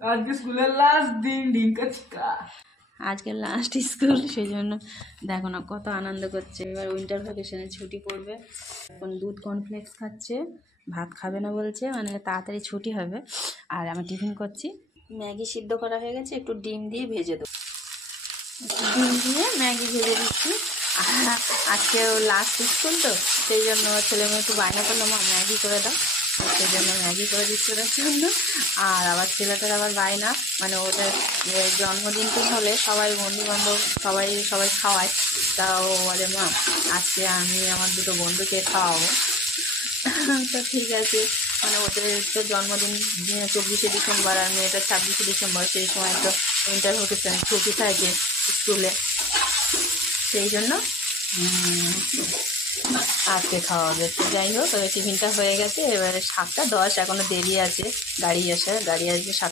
আজকে স্কুলের লাস্ট দিন ডিঙ্কা চিকা। আজকে লাস্ট স্কুল, সেই জন্য দেখো না কত আনন্দ করছে। এবার উইন্টার ভ্যাকেশনে ছুটি পড়বে, এখন দুধ কর্নফ্লেক্স খাচ্ছে, ভাত খাবে না বলছে, মানে তাড়াতাড়ি ছুটি হবে। আর আমি টিফিন করছি, ম্যাগি সিদ্ধ করা হয়ে গেছে, একটু ডিম দিয়ে ভেজে দেবো, ডিম দিয়ে ম্যাগি ভেজে দিচ্ছি। আজকে লাস্ট স্কুল তো, সেই জন্য ছেলে মেয়ে একটু বায়না করলো মা ম্যাগি করে দাও, সেই জন্য ম্যাগি করে দিচ্ছি ওটার জন্য। আর আবার ছেলেটার আবার বায়না, মানে ওদের জন্মদিন তো হলে সবাই বন্ধুবান্ধব সবাই সবাই খাওয়ায়, তা ও বলে মা আজকে আমি আমার দুটো বন্ধুকে খাওয়াবো। তো ঠিক আছে, মানে ওদের তো জন্মদিন 24শে ডিসেম্বর আর মেয়েটা 26শে ডিসেম্বর, সেই সময় তো উইন্টার ভ্যাকেশন ছুটি থাকে স্কুলে, সেই জন্য আজকে খাওয়াবে। তো যাই হোক, টিফিনটা হয়ে গেছে, এবারে 7টা 10, এখনো দেরি আছে, গাড়ি আসবে 7